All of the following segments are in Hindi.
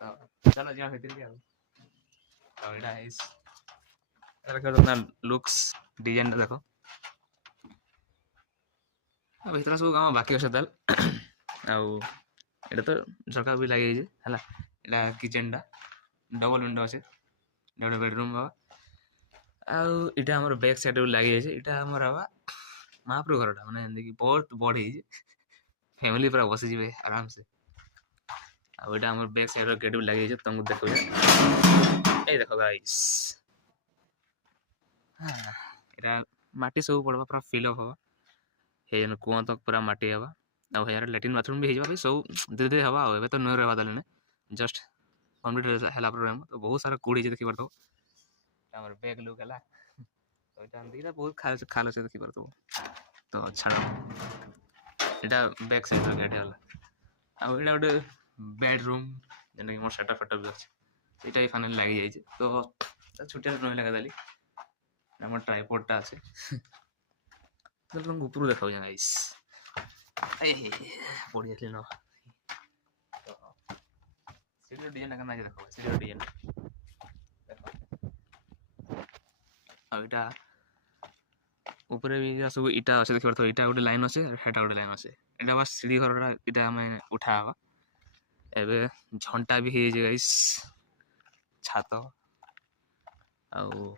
तो चलो जा भीतर भी आओ। तो एटा इस देखो ना लुक्स डिजाइन देखो भीतर सब काम बाकी अच्छे ताल आउ एटा तो झरका भी लगे है एटा किचन टा डबल विंडो अच्छे गोटे बेडरूम हवा आउ इटा हमर बैक साइड लगे इटा हमर हवा महाप्रभु घरटा माने देखि बहुत बड़ है फैमिली पूरा बसी जिवे आराम से आ एटा हमर बैक साइड गेट भी लगे तुमको देखो ए देखो गाइस एटा माटी सब पड़वा पूरा फिल अप हवा हे जन कुआं तक पूरा माटी हवा आ हेयर लैट्रिन बाथरूम भी हेजबा सब धीरे धीरे हवा एबे तो नय रहबा दले जस्ट कंप्लीट हला पर तो बहुत सारा कुड़ी जे देखि परतो हमर बैक लुक हला तो एटा हम दिरा बहुत खालो से देखि परतो तो छाड़ एटा बैक साइड गेट हला आ एटा गोटे बेडरूम जने कि मोर सेटअप फेटअप भी अछि एटा ही फाइनल लागि जाय तो छुटिया न लगा दली हमर ट्राइपॉड टा আছে तो तुम ऊपर देखाओ गाइस ए पड़ी जातले न तो सीढ़ी डिजाइन का देखो सीढ़ी डिजाइन आ एटा ऊपर भी सब इटा अच्छे देखिए तो इटा गोटे लाइन अच्छे हेटा गोटे लाइन अच्छे एटा बस सीढ़ी घरटा इटा हमें उठा हवा एबे झंटा भी है गाइस छात आउ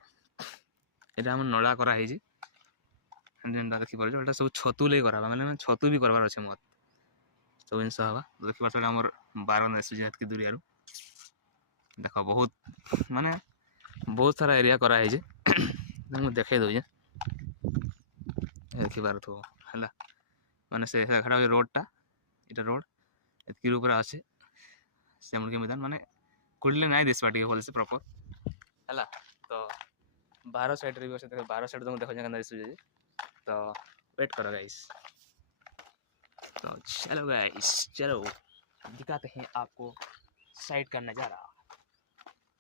एटा हम नळा करा है जी जेनटा देखि परजो एटा सब छतु ले करा माने छतु भी करबार अछि मत सब जिनस हवा देखि परछो हमर 12 न सुजात की दूरी आरो देखो बहुत माने बहुत सारा एरिया करा है जे तुमको देखाई दो जे देखि बार तो हला माने से खड़ा रोड टा इटा रोड एतकी ऊपर আছে सेमल के मैदान माने कुडले नाही दिस पाटी होल से प्रॉपर हला तो 12 साइड रे भी देखो 12 साइड तुम देखो जगह दिस जे तो वेट करो गाइस तो चलो गाइस चलो दिखाते हैं आपको साइड का नजारा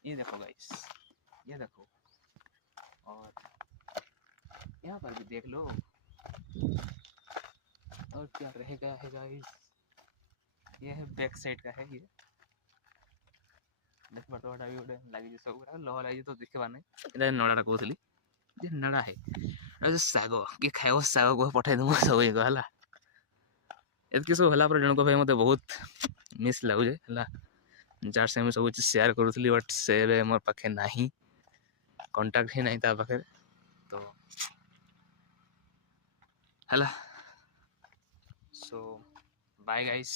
ये देखो गाइस ये देखो और यहाँ पर भी देख लो और क्या रहेगा है गाइस ये है बैक साइड का है ये देख बट वाटा भी गोटे लागि जे सब लह लागि तो देखबा नै एटा नड़ाटा कहउथली जे नड़ा है जो साग कि खाइबो साग को पठाई दमु सब को हला एतके सब हला पर जनको भाई मते बहुत मिस लागु जे हला जार से हम सब शेयर करूथली बट से मोर पाखे नाही कांटेक्ट ही नहीं ता पाखे तो हला सो बाय गाइस